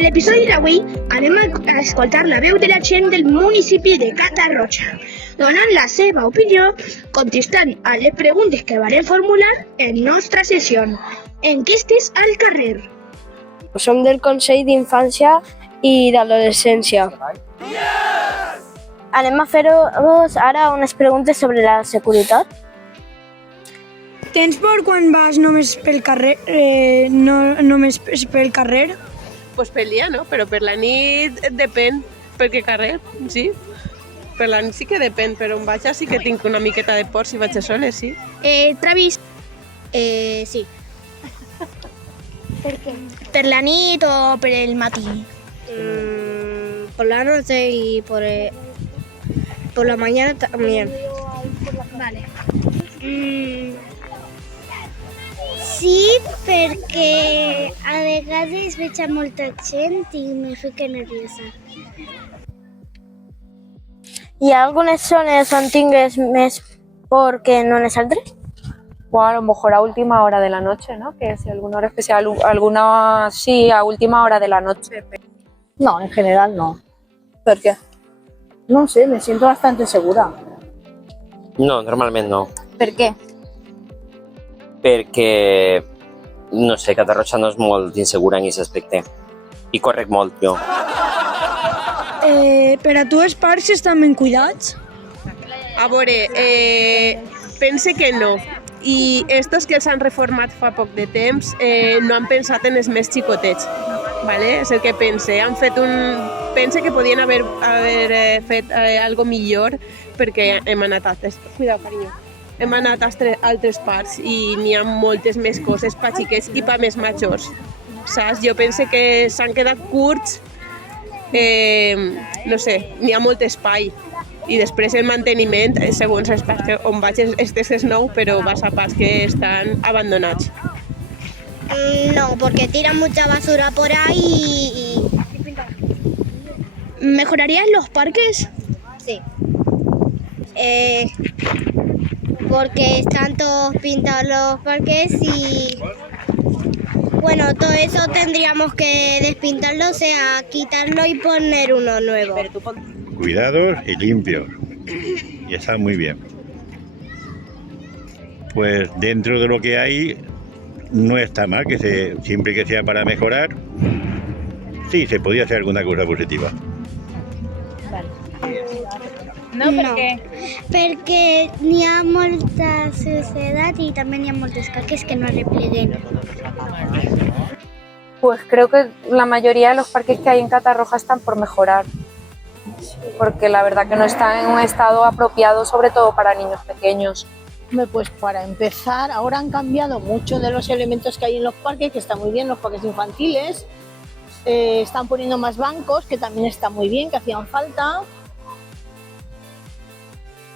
l'episodi d'avui anem a escoltar la veu de la gent del municipi de Catarroja, donant la seva opinió, contestant a les preguntes que varen formular en nostra sessió. Enquestes al carrer. Som del Consell d'Infància i d'Adolescència. Anem a fer-vos ara unes preguntes sobre la seguretat. Tens por quan vas només pel carrer? Només pel carrer? Pues pel dia no, però per la nit depèn. Per què carrer, sí. Per la nit sí que depèn, però on vaig sí que tinc una miqueta de por si vaig a soles, sí. Travis, Sí. per què? Per la nit o per el matí? Por la noche y por la mañana también. Vale. Sí, perquè a vegades veig a molta gent i me fico nerviosa. Hi ha algunes zones on tingues més por que no en les altres? O a lo mejor a última hora de la noche, ¿no? Que si alguna hora especial, alguna sí, a última hora de la noche. No, en general no. ¿Por qué? No sé, me siento bastante segura. No, normalment no. Per què? Perquè, no sé, Catarroja no és molt insegura en aquest aspecte. I correc molt, jo. Per a tu els parcs estan ben cuidats? A veure, pense que no. I estos que els han reformat fa poc de temps no han pensat en els més xicotets. Vale? És el que pense. Pense que podien haver fet algo millor perquè hem anat a altres parts i n'hi ha moltes més coses per xiquets i per més majors. Saps? Jo pense que s'han quedat curts, no sé, n'hi ha molt espai. I després el manteniment, segons els parcs on vaig, és nou, però vas a parcs que estan abandonats. No, porque tiran mucha basura por ahí y... ¿Mejorarías los parques? Sí. Porque están todos pintados los parques y... Bueno, todo eso tendríamos que despintarlo, o sea, quitarlo y poner uno nuevo. Cuidados y limpios. Y están muy bien. Pues dentro de lo que hay, no está mal, siempre que sea para mejorar, sí, se podía hacer alguna cosa positiva. No, perquè n'hi ha molta suciedad y también n'hi ha moltes caques que no repleguen. Pues creo que la mayoría de los parques que hay en Catarroja están por mejorar. Porque la verdad que no están en un estado apropiado, sobre todo para niños pequeños. Pues para empezar, ahora han cambiado mucho de los elementos que hay en los parques, que están muy bien, los parques infantiles. Están poniendo más bancos, que también está muy bien, que hacían falta.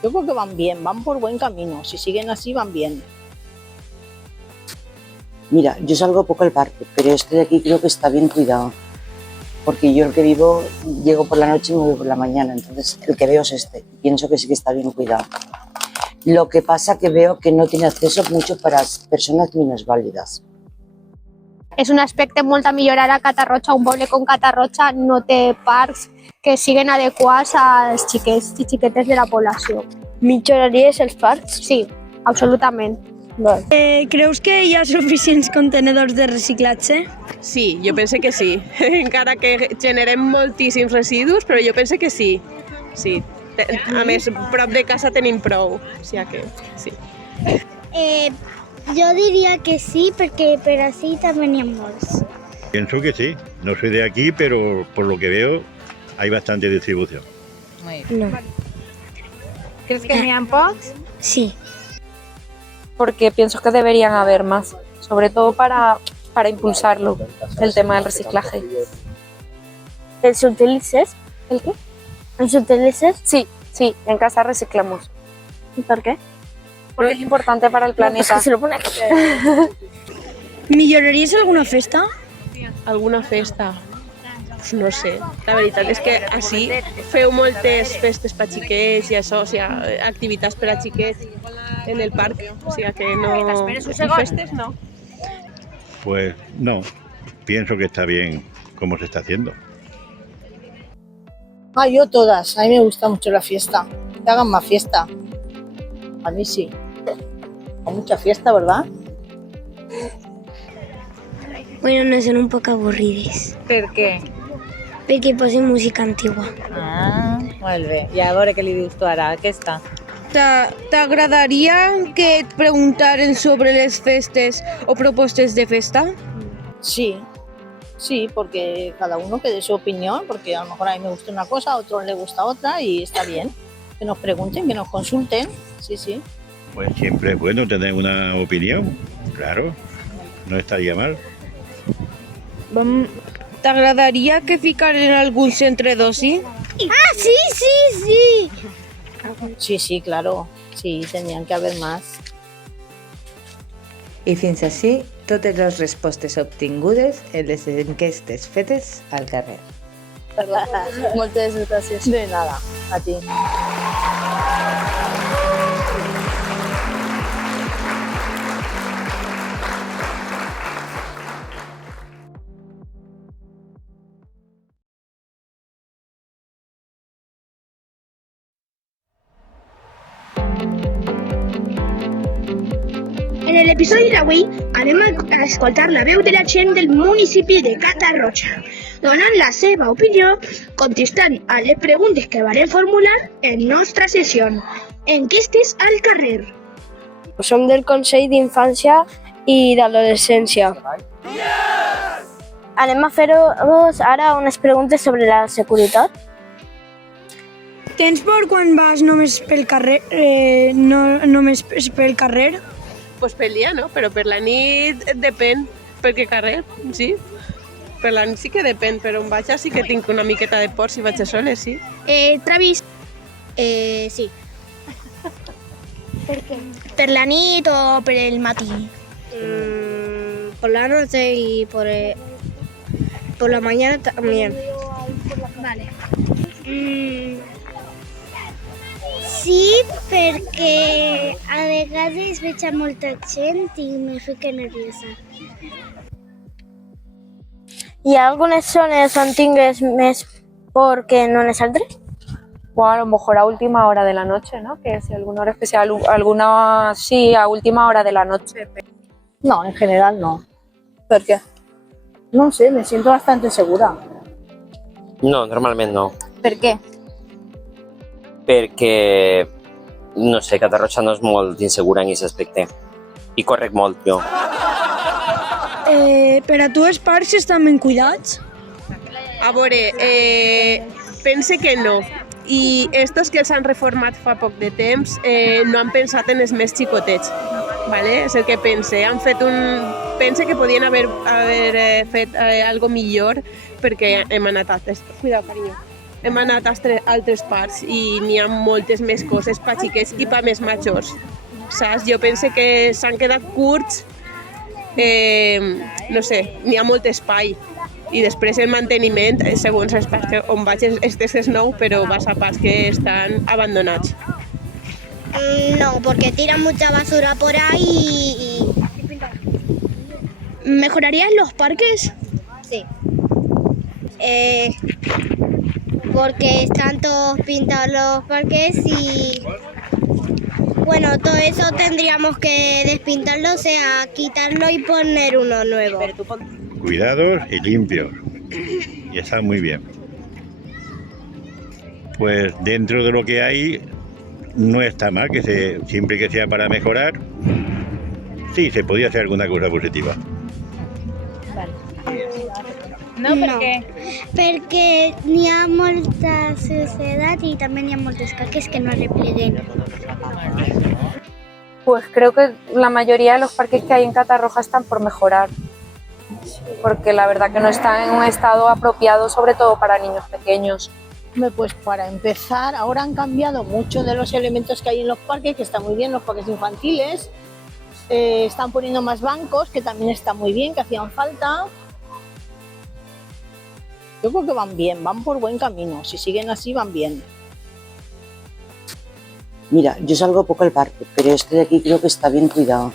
Yo creo que van bien, van por buen camino. Si siguen así, van bien. Mira, yo salgo poco al parque, pero este de aquí creo que está bien cuidado. Porque yo el que vivo, llego por la noche y me voy por la mañana. Entonces, el que veo es este. Pienso que sí que está bien cuidado. Lo que pasa que veo que no tiene acceso mucho para persones minusvàlides. És un aspecte molt a millorar a Catarroja. Un poble com Catarroja no té parcs que siguin adequats als xiquets i xiquetes de la població. Milloraries els parcs? Sí, absolutament. Creus que hi ha suficients contenedors de reciclatge? Sí, jo pense que sí. Encara que generem moltíssims residus, però jo pense que sí. Sí. A més, prop de casa tenim prou. O sigui que sí. Jo diria que sí, perquè per així també n'hi ha molts. Pienso que sí. No soy de aquí, pero por lo que veo hay bastante distribución. No. ¿Crees que n'hi ha pocs? Sí. Porque pienso que deberían haber más, sobre todo para impulsarlo, el tema del reciclaje. ¿Els utilitzes? ¿El qué? ¿Els utilitzes? Sí, en casa reciclamos. ¿Y por qué? Porque es importante para el planeta. Se lo pone aquí. Milloraries alguna festa? Alguna festa? Pues no sé. La veritat és que així feu moltes festes per xiquets i això, o sigui, activitats per a xiquets en el parc, o sigui que no... I festes no. Pues no, pienso que está bien cómo se está haciendo. Ah, yo todas. A mí me gusta mucho la fiesta. Que hagan más fiesta. A mí sí. Hay mucha fiesta, ¿verdad? Bueno, no son un poco avorrides. Per què? Perquè posen música antigua. Ah, molt bé. I a veure què li dius tu ara, aquesta? T'agradaria que et preguntaren sobre les festes o propostes de festa? Sí, sí, porque cada uno que dé su opinión, porque a lo mejor a mí me gusta una cosa, a otro le gusta otra y está bien. Que nos pregunten, que nos consulten, sí, sí. Pues siempre es bueno tener una opinión, claro, no estaría mal. T'agradaria que ficaren algun centre d'oci? Ah, sí, sí, sí! Sí, sí, claro, sí, tenían que haber más. I fins així totes les respostes obtingudes en les enquestes fetes al carrer. Moltes gràcies. De nada, a ti. En el episodi d'avui anem a escoltar la veu de la gent del municipi de Catarroja, donant la seva opinió, contestant a les preguntes que van formular en nostra sessió. Enquestes al carrer. Som del Consell d'Infància i d'Adolescència. Anem a fer-vos ara unes preguntes sobre la seguretat. Tens por quan vas només pel carrer? Només pel carrer? Pues pel dia no, però per la nit depèn, perquè carrer, sí. Per la nit sí que depèn, però on vaig sí que tinc una miqueta de por si vaig a soles, sí. Travis, Sí. ¿por qué? ¿Per la nit o per el matí? Por la noche y por la mañana también. Vale. Sí, perquè a vegades veig a molta gent i me fico nerviosa. Hi ha algunes zones on tingues més por que no en les altres? O a lo mejor a última hora de la noche, ¿no? Que si alguna hora especial, alguna sí, a última hora de la noche. No, en general no. ¿Por qué? No sé, me siento bastante segura. No, normalment no. Per què? Perquè, no sé, Catarroja no és molt insegura en aquest aspecte. I correc molt, jo. Per a tu els parcs estan ben cuidats? A veure, pense que no. I estos que els han reformat fa poc de temps no han pensat en els més xicotets. ¿Vale? És el que pense. Pense que podien haver fet algo millor perquè hem anat a altres parts i n'hi ha moltes més coses per xiquets i per més majors. Saps? Jo pense que s'han quedat curts, no sé, n'hi ha molt espai. I després el manteniment, segons els parcs on vaig, és nou, però vas a parcs que estan abandonats. No, porque tiran mucha basura por ahí y... ¿Mejorarías los parques? Sí. Porque están todos pintados los parques y... Bueno, todo eso tendríamos que despintarlo, o sea, quitarlo y poner uno nuevo. Cuidados y limpios. Y están muy bien. Pues dentro de lo que hay, no está mal, siempre que sea para mejorar, sí, se podía hacer alguna cosa positiva. No, per què? Perquè n'hi ha molta suciedad i també n'hi ha moltes caques que no repleguen. Pues creo que la mayoría de los parques que hay en Catarroja están por mejorar. Porque la verdad que no están en un estado apropiado, sobre todo para niños pequeños. Pues para empezar, ahora han cambiado mucho de los elementos que hay en los parques, que están muy bien, los parques infantiles. Están poniendo más bancos, que también está muy bien, que hacían falta. Yo creo que van bien, van por buen camino. Si siguen así, van bien. Mira, yo salgo poco al parque, pero este de aquí creo que está bien cuidado.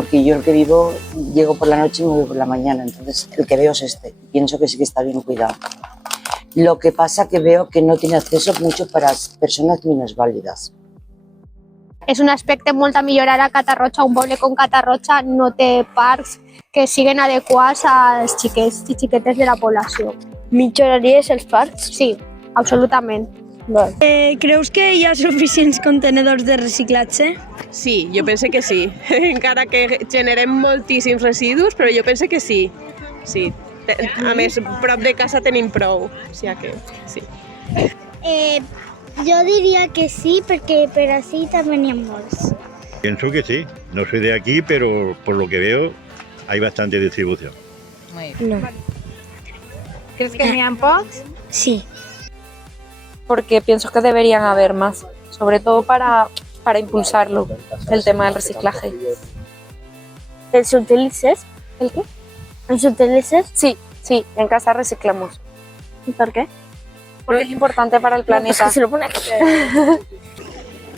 porque yo el que vivo llego por la noche y me voy por la mañana, entonces el que veo es este. Pienso que sí que está bien cuidado. Lo que pasa que veo que no tiene acceso mucho para personas minusvàlides. És un aspecte molt a millorar a Catarroja. Un poble com Catarroja no té parcs que siguin adequats als xiquets i xiquetes de la població. Milloraries els parcs? Sí, absolutament. Creus que hi ha suficients contenedors de reciclatge? Sí, jo pense que sí. Encara que generem moltíssims residus, però jo pense que sí. Sí. A més, prop de casa tenim prou. O sigui que sí. Jo diria que sí, perquè per així també n'hi ha molts. Pienso que sí. No soy de aquí, pero por lo que veo hay bastante distribución. Muy bien. No. ¿Crees que n'hi ha pocs? Sí. Porque pienso que deberían haber más, sobre todo para impulsarlo, el tema del reciclaje. ¿Els utilitzes? ¿El qué? ¿Els utilitzes? Sí, sí, en casa reciclamos. ¿Y por qué? Porque es importante para el planeta. Pues se lo pone aquí.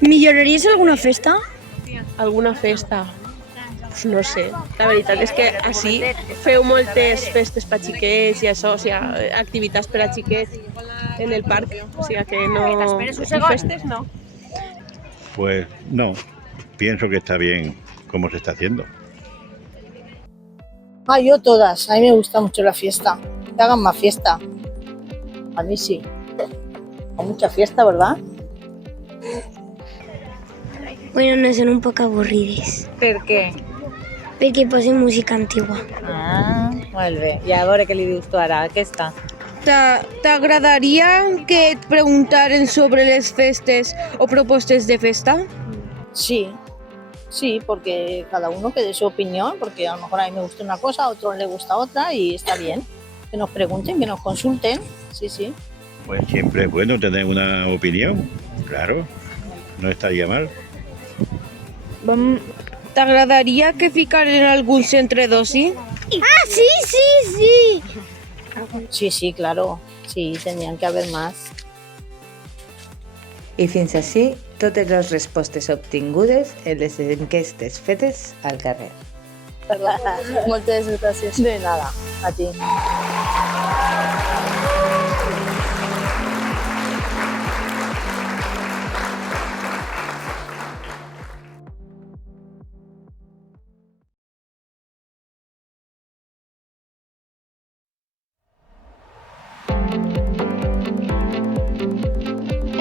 Milloraries alguna festa? Alguna festa? Pues no sé. La veritat és que així feu moltes festes per xiquets i això, o sigui, activitats per a xiquets en el parc, o sigui que no... I festes no. Pues no, pienso que está bien como se está haciendo. Yo todas, a mí me gusta mucho la fiesta, que hagan más fiesta. A mí sí. Hay mucha fiesta, ¿verdad? Bueno, no són un poc avorrides, Per què? perquè posen música antigua. Ah, molt bé. I a veure què li dius tu ara, aquesta? T'agradaria que et preguntaren sobre les festes o propostes de festa? Sí, sí, porque cada uno que dé su opinión, porque a lo mejor a mí me gusta una cosa, a otro le gusta otra y está bien. Que nos pregunten, que nos consulten, sí, sí. Pues siempre es bueno tener una opinión, claro, no estaría mal. T'agradaria que ficaren algun centre d'oci? Ah, sí, sí, sí! Sí, sí, claro, sí, tendrían que haber más. I fins així totes les respostes obtingudes en les enquestes fetes al carrer. Moltes gràcies. De nada, a ti.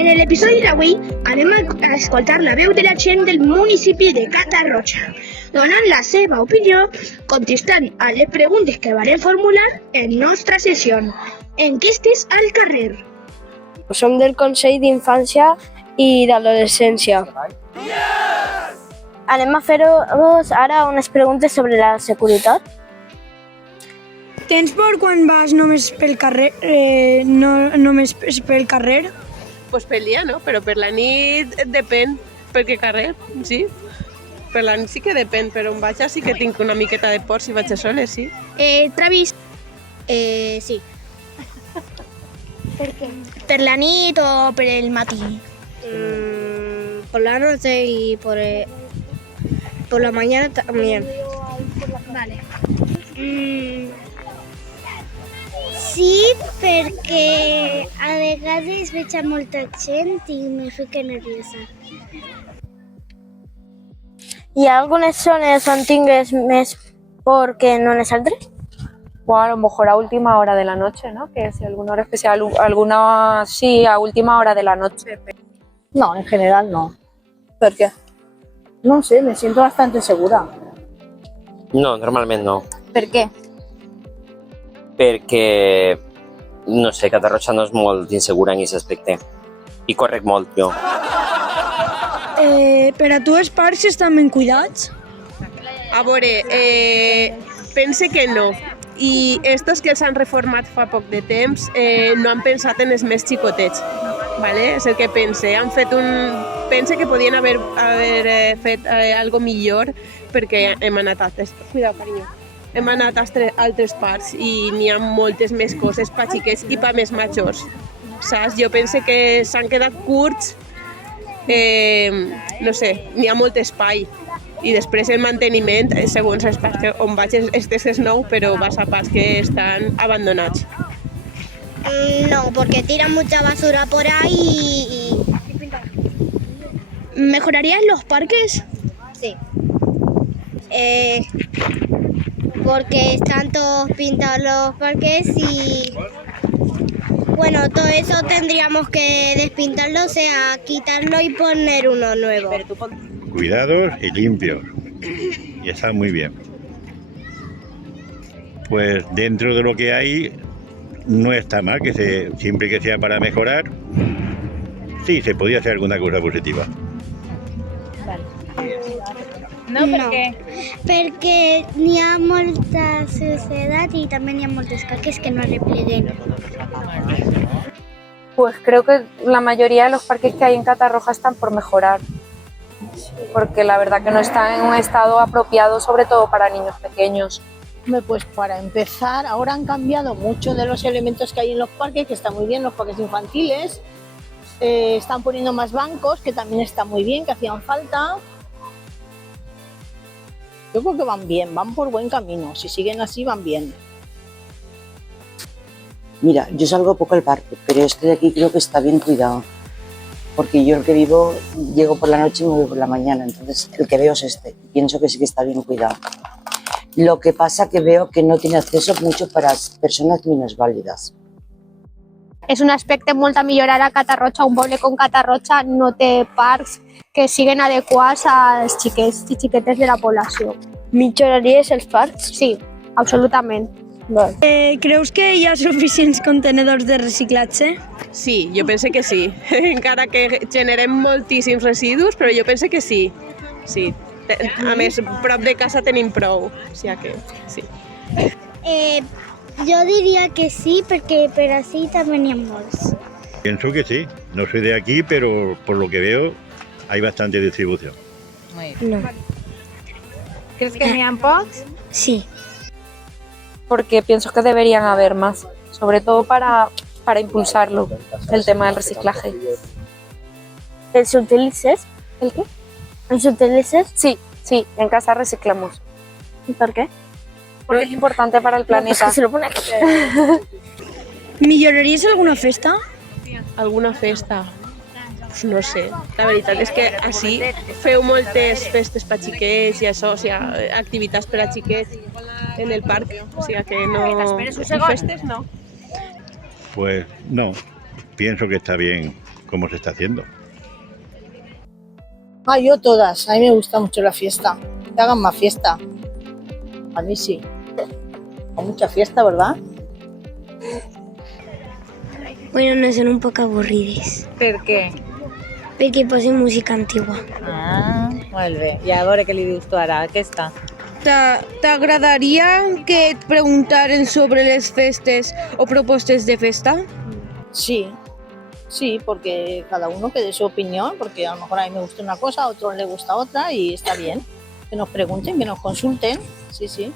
En l'episodi d'avui anem a escoltar la veu de la gent del municipi de Catarroja, donant la seva opinió, contestant a les preguntes que van formular en nostra sessió. Enquestes al carrer. Som del Consell d'Infància i d'Adolescència. Anem a fer-vos ara unes preguntes sobre la seguretat. Tens por quan vas només pel carrer? Només pel carrer? Pues pel dia no, però per la nit depèn, perquè carrer, sí. Per la nit sí que depèn, però on vaig sí que tinc una miqueta de por si vaig a soles, sí. Travis? Sí. ¿Por qué? ¿Per la nit o per el matí? Por la noche y por la mañana también. Vale. Sí, perquè a vegades veig a molta gent i me fico nerviosa. Hi ha algunes zones on tingues més por que no en les altres? O a lo mejor a última hora de la noche, ¿no? Que si alguna hora especial, sí, a última hora de la noche. No, en general no. Per què? No sé, me siento bastante segura. No, normalment no. Per què? Perquè, no sé, Catarroja no és molt insegura en aquest aspecte. I correc molt, jo. Per a tu els parcs estan ben cuidats? A veure, pense que no. I estos que els han reformat fa poc de temps no han pensat en els més xicotets. ¿Vale? És el que pense. Pense que podien haver fet algo millor perquè hem anat a Cuidado, carinyo. Hem anat a altres parts i n'hi ha moltes més coses per xiquets i per més majors. Saps? Jo pense que s'han quedat curts, no sé, n'hi ha molt espai I després el manteniment, segons els parcs on vaig, este és nou, però vas a parcs que estan abandonats. No, porque tiran mucha basura por ahí y... ¿Mejorarías los parques? Sí. Porque están todos pintados los parques y... Bueno, todo eso tendríamos que despintarlo, o sea, quitarlo y poner uno nuevo. Cuidados y limpios. Y está muy bien. Pues dentro de lo que hay, no está mal, siempre que sea para mejorar, sí, se podía hacer alguna cosa positiva. No, perquè n'hi ha molta suciedat i també n'hi ha moltes caques que no repleguen. Pues creo que la mayoría de los parques que hay en Catarroja están por mejorar, porque la verdad que no están en un estado apropiado, sobre todo para niños pequeños. Pues para empezar, ahora han cambiado mucho de los elementos que hay en los parques, que están muy bien, los parques infantiles. Están poniendo más bancos, que también está muy bien, que hacían falta. Yo creo que van bien, van por buen camino. Si siguen así, van bien. Mira, yo salgo poco al parque, pero este de aquí creo que está bien cuidado. Porque yo el que vivo, llego por la noche y me voy por la mañana. Entonces, el que veo es este. Pienso que sí que está bien cuidado. Lo que pasa que veo que no tiene acceso mucho para personas minusvàlides. És un aspecte molt a millorar a Catarroja. Un poble com Catarroja no té parcs que siguen adequats als xiquets i xiquetes de la població. Milloraries els parcs? Sí, absolutament. Creus que hi ha suficients contenedors de reciclatge? Sí, jo penso que sí. Encara que generem moltíssims residus, però jo penso que sí. Sí. A més, prop de casa tenim prou. O sigui que sí. Jo diria que sí, perquè per així també n'hi ha molts. Pienso que sí. No soy de aquí, pero por lo que veo hay bastante distribución. No. ¿Crees que n'hi ha pocs? Sí. Porque pienso que deberían haber más, sobre todo para impulsarlo, el tema del reciclaje. ¿Els utilitzes? ¿El qué? ¿Els utilitzes? Sí, en casa reciclamos. ¿Y por qué? Porque es importante para el planeta. Pues se lo pone aquí. Milloraries alguna festa? Alguna festa? No sé, la veritat és que així feu moltes festes per xiquets i això, o sigui, activitats per a xiquets en el parc, o sigui que no... I festes no. Pues no, pienso que está bien como se está haciendo. Yo todas, a mí me gusta mucho la fiesta. Que hagan más fiesta. A mí sí. Hay mucha fiesta, ¿verdad? Bueno, no són un poc avorrides. Per què? Perquè posen música antigua. Molt bé. I a veure què li dius tu ara a aquesta? T'agradaria que et preguntaren sobre les festes o propostes de festa? Sí, porque cada uno que dé su opinión, porque a lo mejor a mí me gusta una cosa, a otro le gusta otra y está bien. Que nos pregunten, que nos consulten, sí.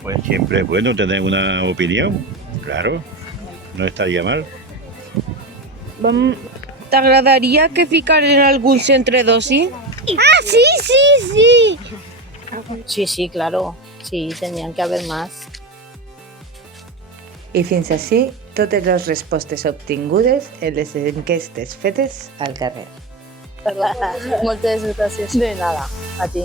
Pues siempre es bueno tener una opinión, claro, no estaría mal. T'agradaria que algún centre d'oci? Ah, sí! Sí, claro, sí, tendrían que haber más. I fins així totes les respostes obtingudes en les enquestes fetes al carrer. Moltes gràcies. De nada, a ti.